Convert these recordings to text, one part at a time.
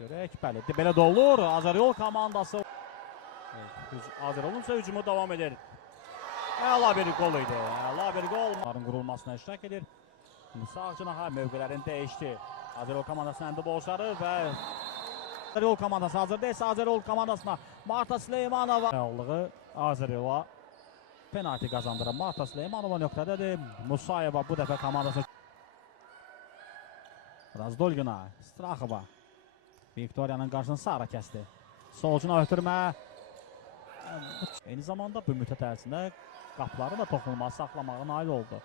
Görək, bəli, belə də olur. Azaryol komandası. Azaryolun isə hücumu davam edir. Əla bir gol idi. Əla bir gol. Onların qurulmasına iştirak edir. Sağ cinaha mövqələrini dəyişdi. Azaryol komandasının əndi boşları və Azaryol komandası hazır deyilsə Azaryol komandasına Marta Süleymanova. Reallığı Azaryola penalti qazandıran Marta Süleymanova nöqtədədir. Musayeva bu dəfə komandası. Razdolgina, Straxova. Viktoriyanın qarşısını Sara kəsdi. Solcuna ötürmə. Eyni zamanda bu müddət ərzində qapıları da toxunulması saxlamağa nail oldu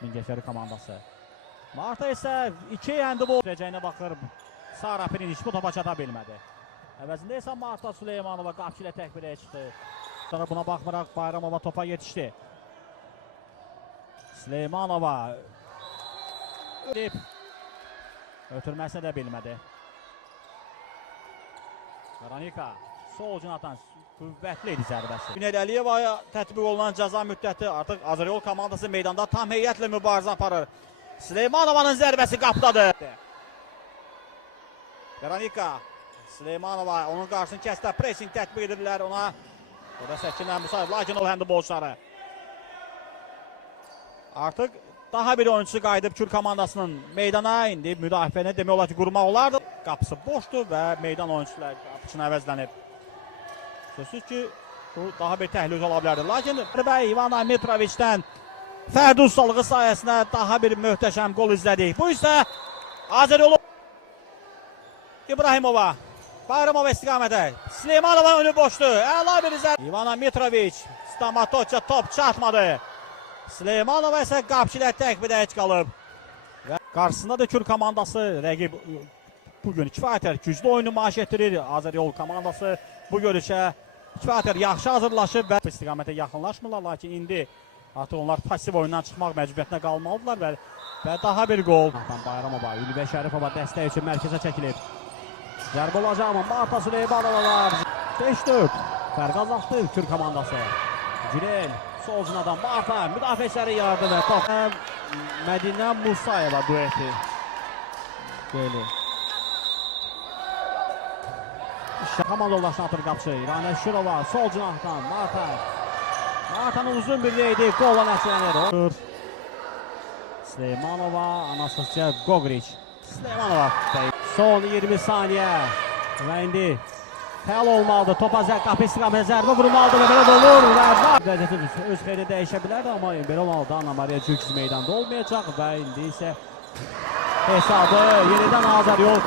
Mingəçevir komandası. Marta isə iki həndibol sürəcəyinə baxır. Sara Pirinic bu topa çata bilmədi. Əvəzində isə Marta Süleymanova qapçı ilə təkbirəyə çıxdı. Sonra buna baxmaraq Bayramova topa yetişdi. Süleymanova ötürməsə də bilmədi. Veronika sol cinatan qüvvətli idi zərbəsi. Günel Əliyevaya tətbiq olunan cəza müddəti artıq Azaryol komandası meydanda tam heyətlə mübarizə aparır. Süleymanovanın zərbəsi qapdadır. Veronika Süleymanova onun qarşısını kəsdi. Pressing tətbiq edirlər ona. Burada səkindən Musayev, lakin o həndibozları. Artıq daha bir oyuncusu qayıdıb Kür komandasının meydana indi. Müdafiəni demək olar ki qurmaq olardı. Qapısı boşdur və meydan oyuncular qapısını əvəzlənib. Sözsüz ki bu daha bir təhlükə ola bilərdi. Lakin İvana Mitroviçdən fərdi ustalığı sayəsində daha bir möhtəşəm gol izlədik. Bu isə Azaryolu İbrahimova. Bayramova istiqamədə. Süleymanova önü boşdu. Əla bir zərb. İvana Mitroviç. Stamatoça top çatmadı. Süleymanova isə qapçı ilə təkbirəyə qalıb. Və qarşısında da Kür komandası rəqib bugün kifayət güclü oyunu nümayiş etdirir. Azaryol komandası bu görüşə kifayət yaxşı hazırlaşıb və istiqamətə yaxınlaşmırlar. Lakin indi artıq onlar pasiv oyundan çıxmaq məcburiyyətinə qalmalıdırlar və daha bir gol. Bayramova, Ülviyə Şərifova dəstək üçün mərkəzə çəkilib. Zərbə olacaq amma Marta Süleymanova var. 5-4 fərq azaltdı Kür komandası. Günel sol cinadan Marta müdafiəçiləri yardı və top. Mədinə Musayeva dueti. Böyle. Komanda yoldaşına atır qapçı. İranə Şurova sol cinahdan Marta. Marta'nın uzun bir reydi qolla nəticələnir. Süleymanova, Anastasya Gogriç. Süleymanova son 20 saniyə və indi fəal olmalıdır. Topa qapı istiqamətə zərbə vurulmalıdır və belə də olur. Vəziyyəti öz xeyri dəyişə bilərdi amma belə olmalıdır. Anna Maria Cürkiz meydanda olmayacaq və indi isə hesabı yenidən Azaryol